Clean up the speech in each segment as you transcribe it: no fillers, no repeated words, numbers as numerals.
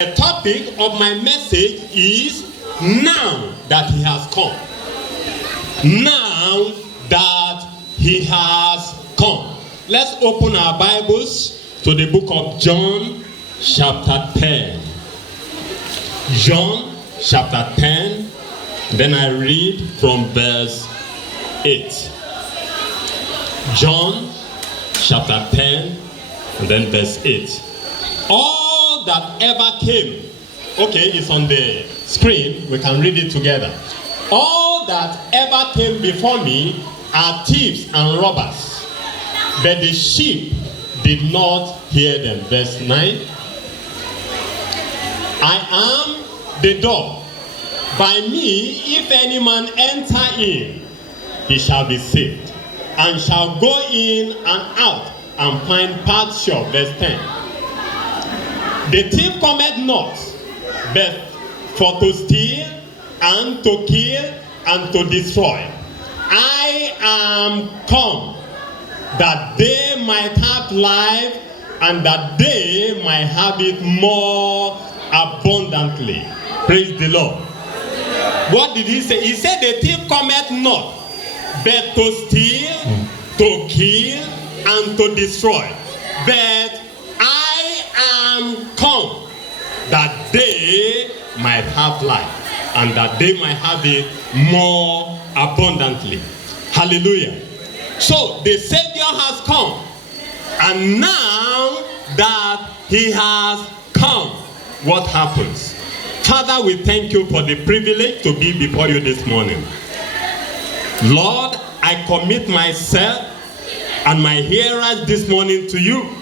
The topic of my message is now that he has come. Now that he has come. Let's open our Bibles to the book of John chapter 10. John chapter 10. Then I read from verse 8. John chapter 10 and then verse 8. All that ever came, okay, it's on the screen, we can read it together. All that ever came before me are thieves and robbers, but the sheep did not hear them. Verse 9. I am the door. By me, if any man enter in, he shall be saved, and shall go in and out and find pasture. Verse 10. The thief cometh not, but for to steal, and to kill, and to destroy. I am come, that they might have life, and that they might have it more abundantly. Praise the Lord. What did he say? He said the thief cometh not, but to steal, to kill, and to destroy. But I am come, that they might have life, and that they might have it more abundantly. Hallelujah. So the Savior has come, and now that he has come, what happens? Father, we thank you for the privilege to be before you this morning. Lord, I commit myself and my hearers this morning to you.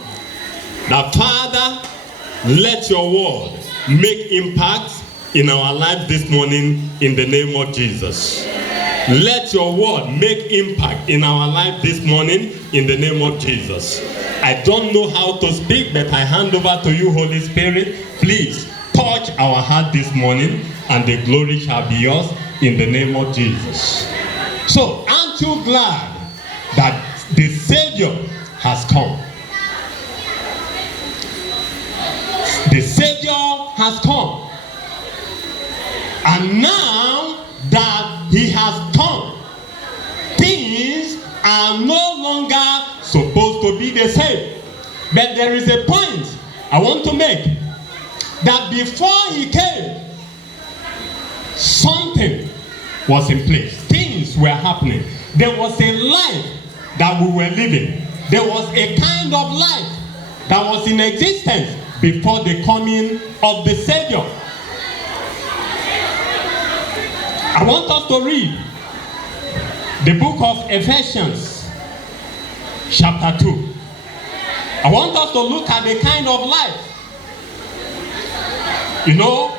Now, Father, let your word make impact in our lives this morning in the name of Jesus. Let your word make impact in our life this morning in the name of Jesus. I don't know how to speak, but I hand over to you, Holy Spirit. Please touch our heart this morning, and the glory shall be yours in the name of Jesus. So, aren't you glad that the Savior has come? The Savior has come. And now that he has come, things are no longer supposed to be the same. But there is a point I want to make. That before he came, something was in place. Things were happening. There was a life that we were living. There was a kind of life that was in existence before the coming of the Savior. I want us to read the book of Ephesians chapter 2. I want us to look at the kind of life, you know,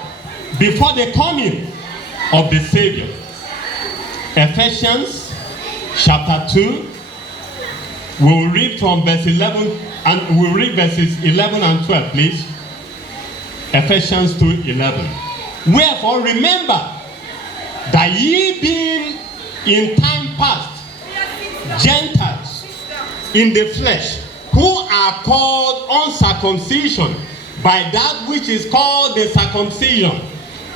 before the coming of the Savior. Ephesians chapter 2. We'll read from verse 11, and we'll read verses 11 and 12, please. Ephesians 2:11. Wherefore remember that ye being in time past Gentiles in the flesh, who are called uncircumcision by that which is called the circumcision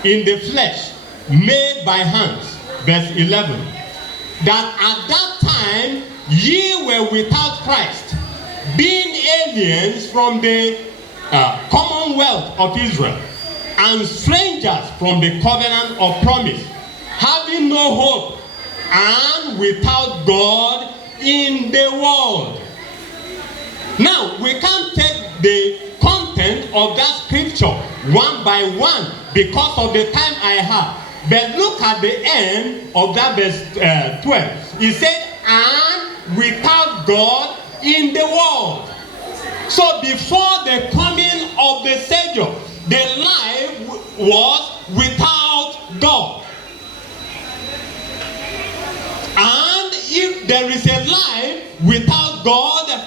in the flesh, made by hands. Verse 11. That at that time ye were without Christ, being aliens from the commonwealth of Israel, and strangers from the covenant of promise, having no hope, and without God in the world. Now, we can't take the content of that scripture one by one because of the time I have. But look at the end of that verse 12. It said, and without God in the world. So before the coming of the Savior, the life was without God. And if there is a life without God,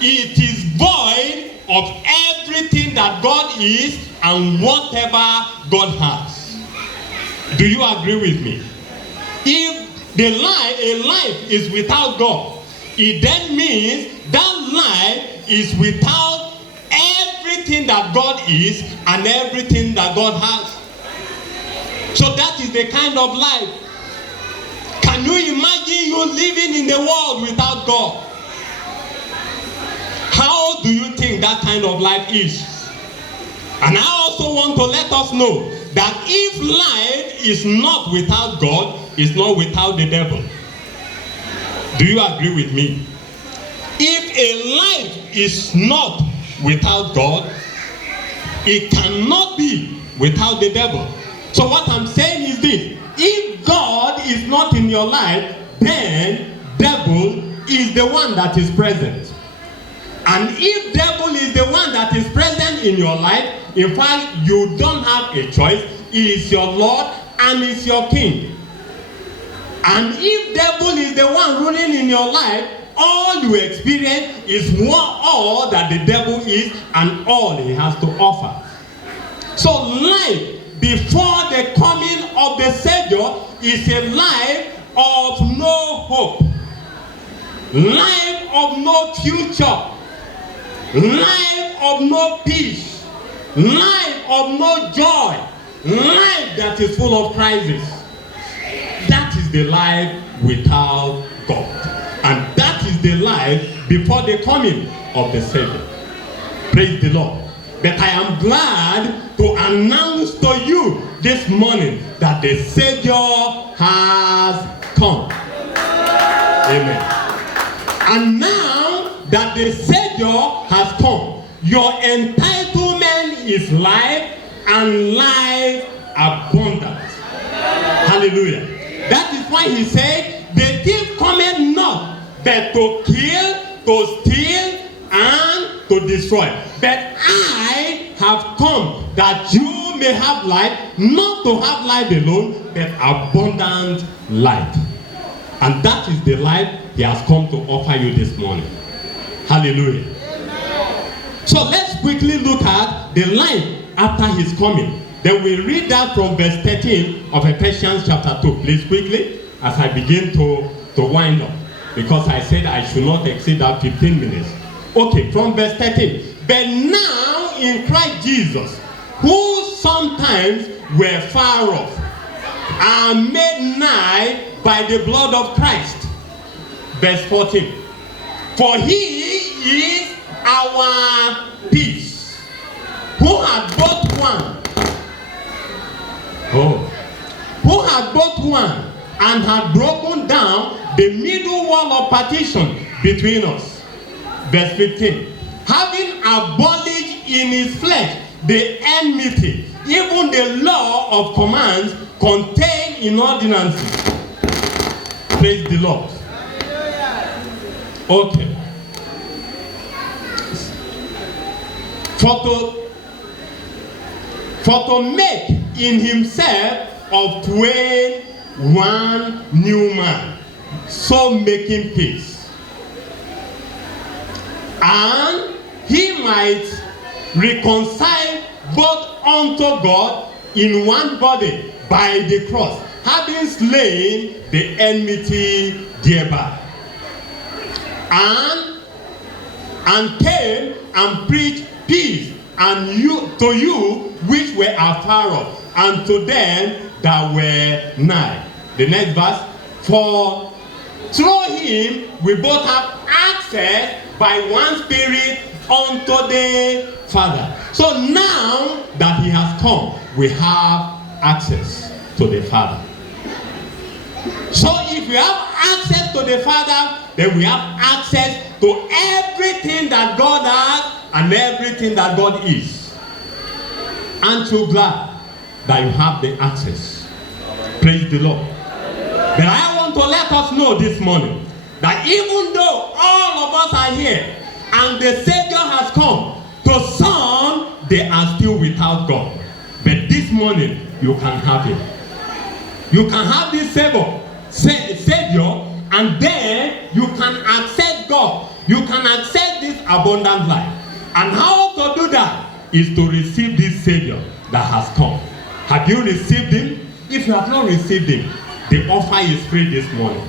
it is void of everything that God is and whatever God has. Do you agree with me? If a life is without God, it then means that life is without everything everything that God is and everything that God has. So that is the kind of life. Can you imagine you living in the world without God? How do you think that kind of life is? And I also want to let us know that if life is not without God, it's not without the devil. Do you agree with me? If a life is not without God, it cannot be without the devil. So what I'm saying is this: if God is not in your life, then devil is the one that is present. And if devil is the one that is present in your life, in fact, you don't have a choice. He is your Lord and is your king. And if devil is the one ruling in your life, all you experience is all that the devil is and all he has to offer. So life before the coming of the Savior is a life of no hope, life of no future, life of no peace, life of no joy, life that is full of crisis. That is the life without God. And that is the life before the coming of the Savior. Praise the Lord. But I am glad to announce to you this morning that the Savior has come. Amen. And now that the Savior has come, your entitlement is life and life abundant. Hallelujah. That is why he said, the thief cometh not, but to kill, to steal, and to destroy. But I have come that you may have life, not to have life alone, but abundant life. And that is the life he has come to offer you this morning. Hallelujah. So let's quickly look at the life after his coming. Then we read that from verse 13 of Ephesians chapter 2. Please quickly, as I begin to wind up. Because I said I should not exceed that 15 minutes. Okay, from verse 13. But now in Christ Jesus, who sometimes were far off, are made nigh by the blood of Christ. Verse 14. For he is our peace, who had both one. Who had both one and had broken down the middle wall of partition between us. Verse 15. Having abolished in his flesh the enmity, even the law of commands contained in ordinances. Praise the Lord. Okay. For to make in himself of twain one new man, so making peace, and he might reconcile both unto God in one body by the cross, having slain the enmity thereby, and came and preached peace and to you which were afar off, and to them that were nigh. The next verse. For through him we both have access by one Spirit unto the Father. So now that he has come, we have access to the Father. So if we have access to the Father, then we have access to everything that God has and everything that God is. Aren't you glad that you have the access? Praise the Lord. But I want to let us know this morning that even though all of us are here and the Savior has come, to some they are still without God. But this morning you can have him. You can have this Savior, and then you can accept God. You can accept this abundant life. And how to do that is to receive this Savior that has come. Have you received him? If you have not received him, the offer is free this morning.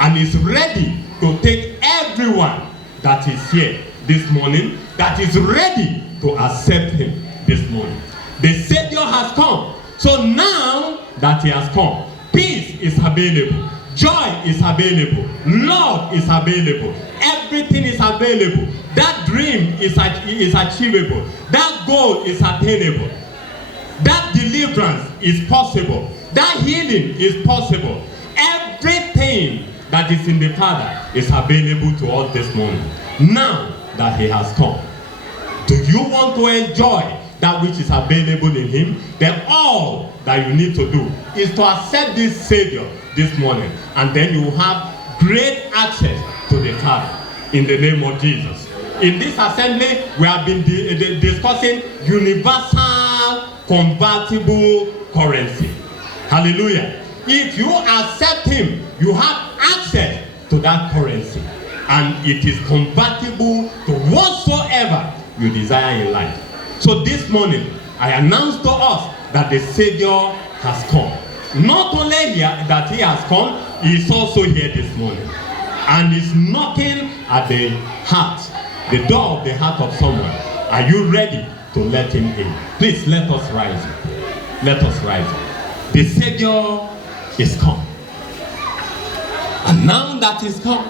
And is ready to take everyone that is here this morning, that is ready to accept him this morning. The Savior has come. So now that he has come, peace is available. Joy is available. Love is available. Everything is available. That dream is achievable. That goal is attainable. That deliverance is possible. That healing is possible. Everything that is in the Father is available to us this morning. Now that he has come, do you want to enjoy that which is available in him? Then all that you need to do is to accept this Savior this morning, and then you will have great access to the Father in the name of Jesus. In this assembly, we have been discussing universal convertible currency. Hallelujah. If you accept him, you have access to that currency, and it is convertible to whatsoever you desire in life. So this morning, I announce to us that the Savior has come. Not only here that he has come, he is also here this morning, and is knocking at the heart, the door of the heart of someone. Are you ready to let him in? Please let us rise. Let us rise. The Savior is come, and now that he's come,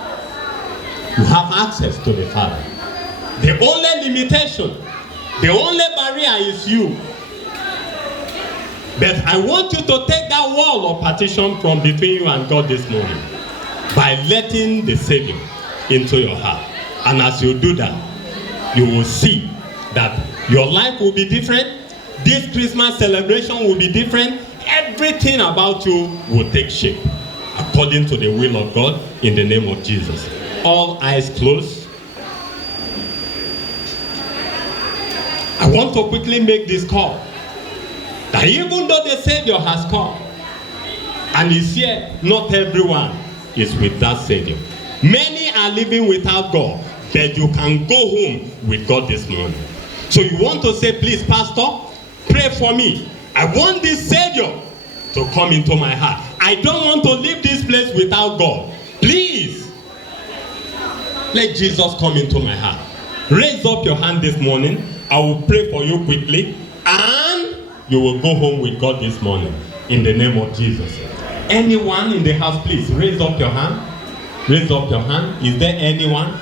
you have access to the Father. The only limitation, the only barrier is you. But I want you to take that wall of partition from between you and God this morning by letting the Savior into your heart. And as you do that, you will see that your life will be different. This Christmas celebration will be different. Everything about you will take shape according to the will of God in the name of Jesus. All eyes closed. I want to quickly make this call. That even though the Savior has come and is here, not everyone is with that Savior. Many are living without God, but you can go home with God this morning. So you want to say, please, Pastor, pray for me. I want this Savior to come into my heart. I don't want to leave this place without God. Please, let Jesus come into my heart. Raise up your hand this morning. I will pray for you quickly, and you will go home with God this morning in the name of Jesus. Anyone in the house, please raise up your hand. Raise up your hand. Is there anyone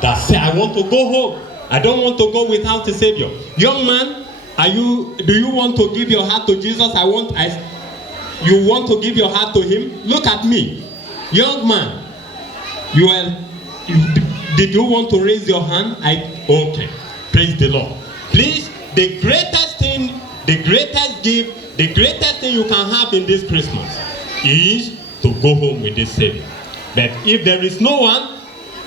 that say, I want to go home? I don't want to go without the Savior. Young man, do you want to give your heart to Jesus? You want to give your heart to him? Look at me. Young man, did you want to raise your hand? Okay. Praise the Lord. Please, the greatest thing, the greatest gift, the greatest thing you can have in this Christmas is to go home with this Savior. But if there is no one,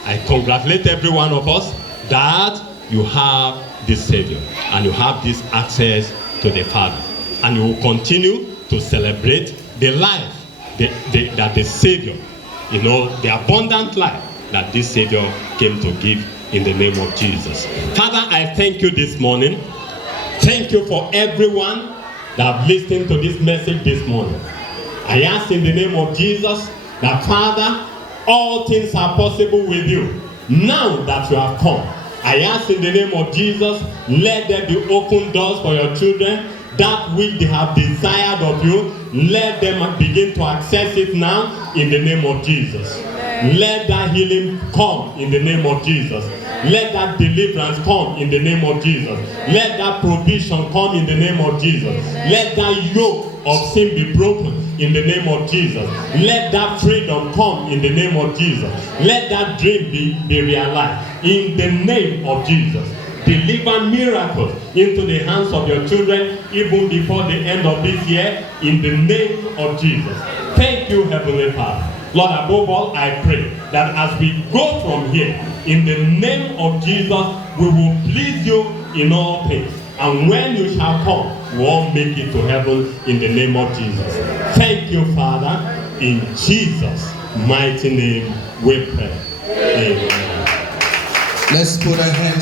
I congratulate every one of us that you have this Savior and you have this access to the Father, and you will continue to celebrate the life that the Savior, the abundant life that this Savior came to give in the name of Jesus. Father, I thank you this morning. Thank you for everyone that have listened to this message this morning. I ask in the name of Jesus that, Father, all things are possible with you. Now that you have come, I ask in the name of Jesus, let there be open doors for your children. That which they have desired of you, let them begin to access it now in the name of Jesus. Amen. Let that healing come in the name of Jesus. Let that deliverance come in the name of Jesus. Let that provision come in the name of Jesus. Let that yoke of sin be broken in the name of Jesus. Let that freedom come in the name of Jesus. Let that dream be realized in the name of Jesus. Deliver miracles into the hands of your children even before the end of this year in the name of Jesus. Thank you, Heavenly Father. Lord, above all, I pray that as we go from here, in the name of Jesus, we will please you in all things. And when you shall come, we all make it to heaven in the name of Jesus. Thank you, Father. In Jesus' mighty name we pray. Amen. Let's put our hands